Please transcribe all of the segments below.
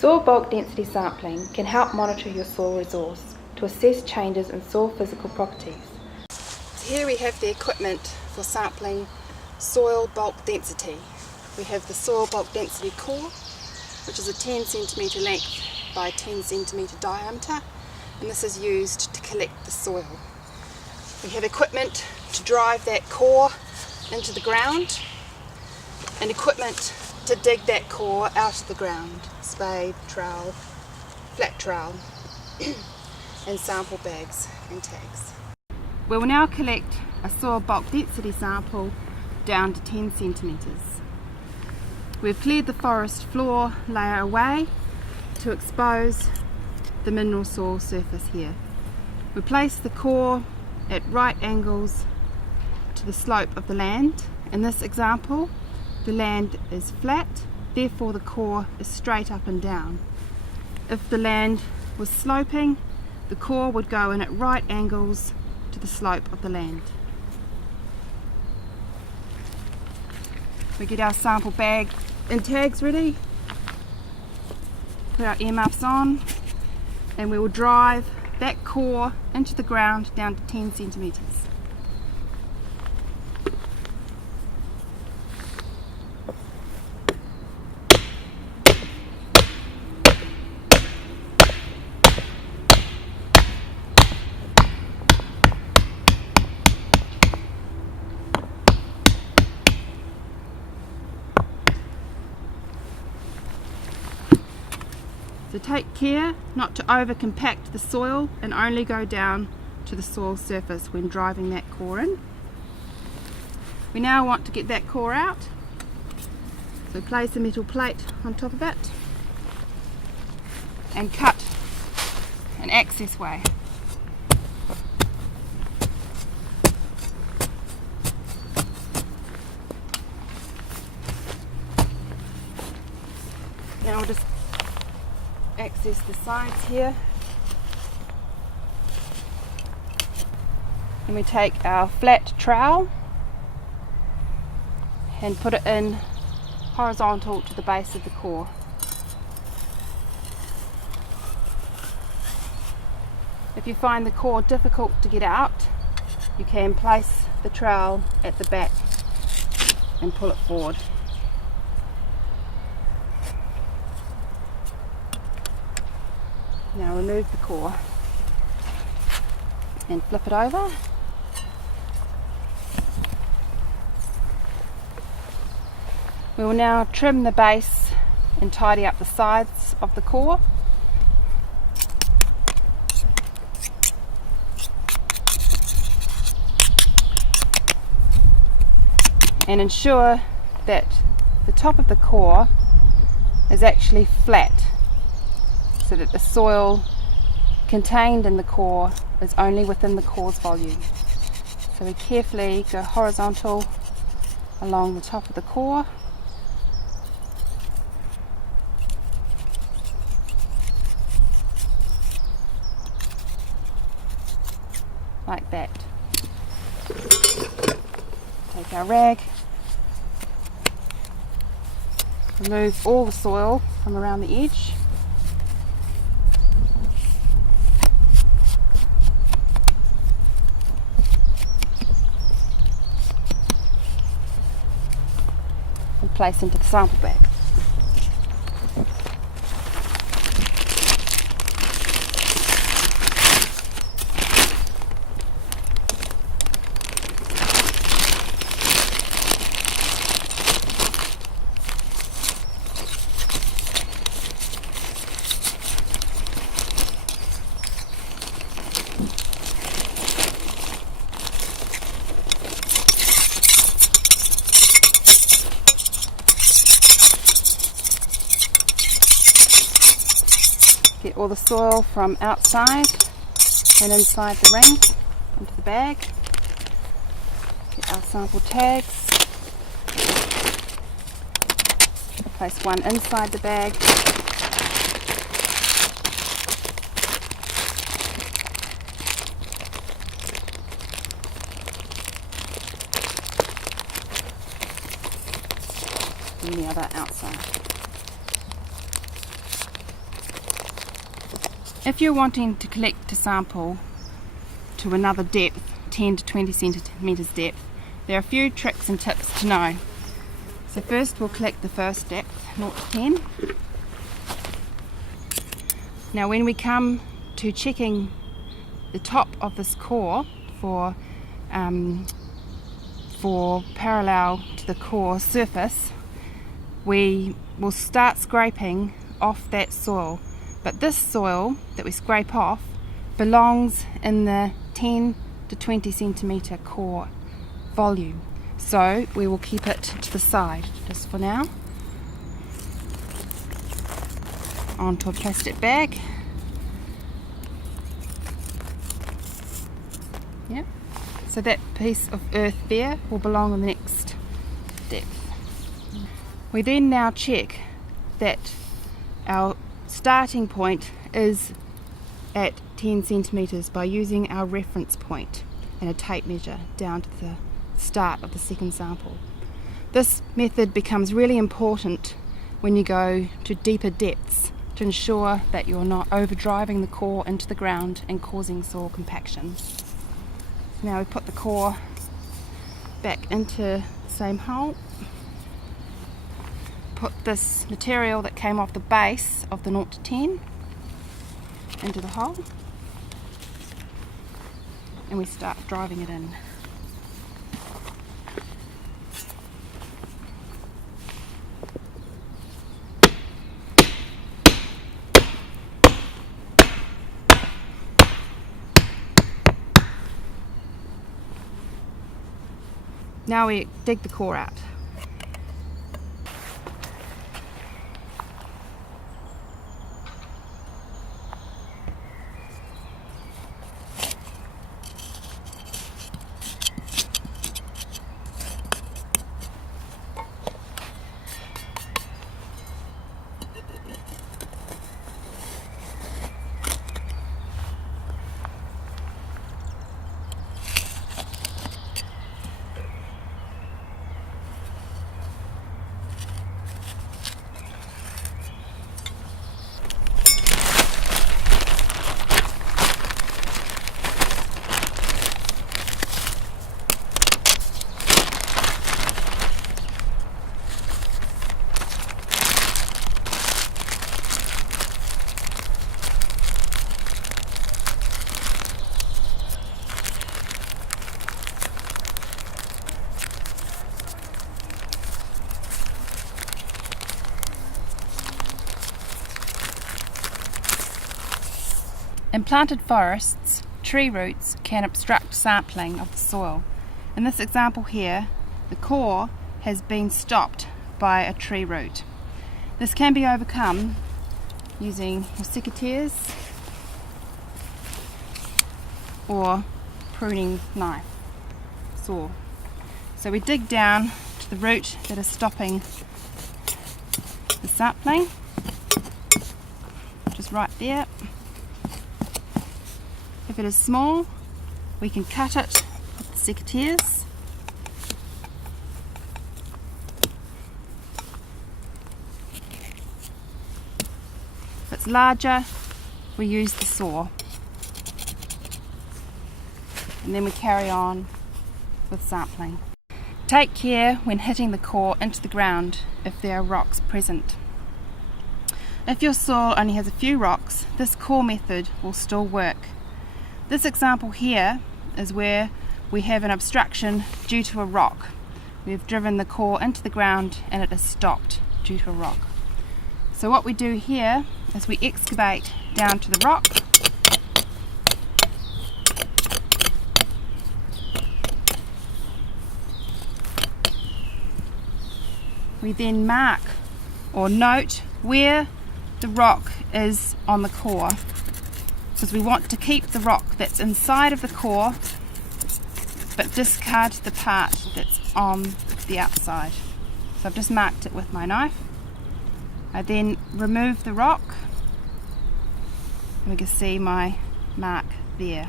Soil bulk density sampling can help monitor your soil resource to assess changes in soil physical properties. So here we have the equipment for sampling soil bulk density. We have the soil bulk density core, which is a 10 centimetre length by 10 centimetre diameter, and this is used to collect the soil. We have equipment to drive that core into the ground and equipment to dig that core out of the ground, spade, trowel, flat trowel and sample bags and tags. We will now collect a soil bulk density sample down to 10 centimetres. We've cleared the forest floor layer away to expose the mineral soil surface here. We place the core at right angles to the slope of the land. In this example, the land is flat, therefore the core is straight up and down. If the land was sloping, the core would go in at right angles to the slope of the land. We get our sample bag and tags ready, put our earmuffs on, and we will drive that core into the ground down to 10 centimetres. So take care not to over compact the soil and only go down to the soil surface when driving that core in. We now want to get that core out, so place a metal plate on top of it and cut an access way. Now we'll just access the sides here, and we take our flat trowel and put it in horizontal to the base of the core. If you find the core difficult to get out, you can place the trowel at the back and pull it forward. Now remove the core and flip it over. We will now trim the base and tidy up the sides of the core. And ensure that the top of the core is actually flat, so that the soil contained in the core is only within the core's volume. So we carefully go horizontal along the top of the core, like that. Take our rag, remove all the soil from around the edge. And place into the sample bag. Get all the soil from outside and inside the ring into the bag. Get our sample tags. Place one inside the bag. And the other outside. If you're wanting to collect a sample to another depth, 10 to 20 centimetres depth, there are a few tricks and tips to know. So first we'll collect the first depth, 0 to 10. Now when we come to checking the top of this core for parallel to the core surface, we will start scraping off that soil. But this soil that we scrape off belongs in the 10 to 20 centimetre core volume. So we will keep it to the side just for now. Onto a plastic bag. Yep. So that piece of earth there will belong in the next depth. We then now check that our starting point is at 10 centimetres by using our reference point and a tape measure down to the start of the second sample. This method becomes really important when you go to deeper depths to ensure that you're not overdriving the core into the ground and causing soil compaction. Now we put the core back into the same hole. Put this material that came off the base of the 0 to 10 into the hole, and we start driving it in. Now we dig the core out. In planted forests, tree roots can obstruct sampling of the soil. In this example here, the core has been stopped by a tree root. This can be overcome using your secateurs or pruning knife, saw. So we dig down to the root that is stopping the sampling, just right there. If it is small, we can cut it with the secateurs. If it's larger, we use the saw. And then we carry on with sampling. Take care when hitting the core into the ground if there are rocks present. If your soil only has a few rocks, this core method will still work. This example here is where we have an obstruction due to a rock. We've driven the core into the ground and it is stopped due to a rock. So what we do here is we excavate down to the rock. We then mark or note where the rock is on the core, because we want to keep the rock that's inside of the core but discard the part that's on the outside. So I've just marked it with my knife. I then remove the rock and we can see my mark there.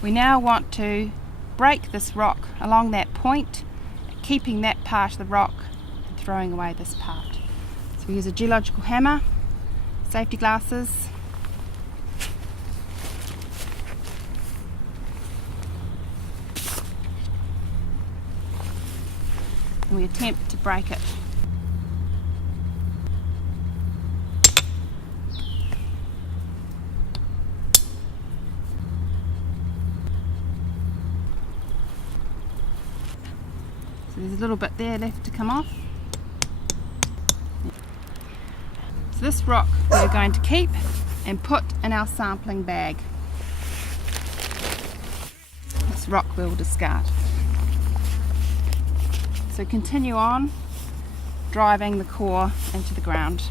We now want to break this rock along that point, keeping that part of the rock and throwing away this part. So we use a geological hammer, safety glasses, and we attempt to break it. So there's a little bit there left to come off. So this rock we're going to keep and put in our sampling bag. This rock we'll discard. So continue on driving the core into the ground.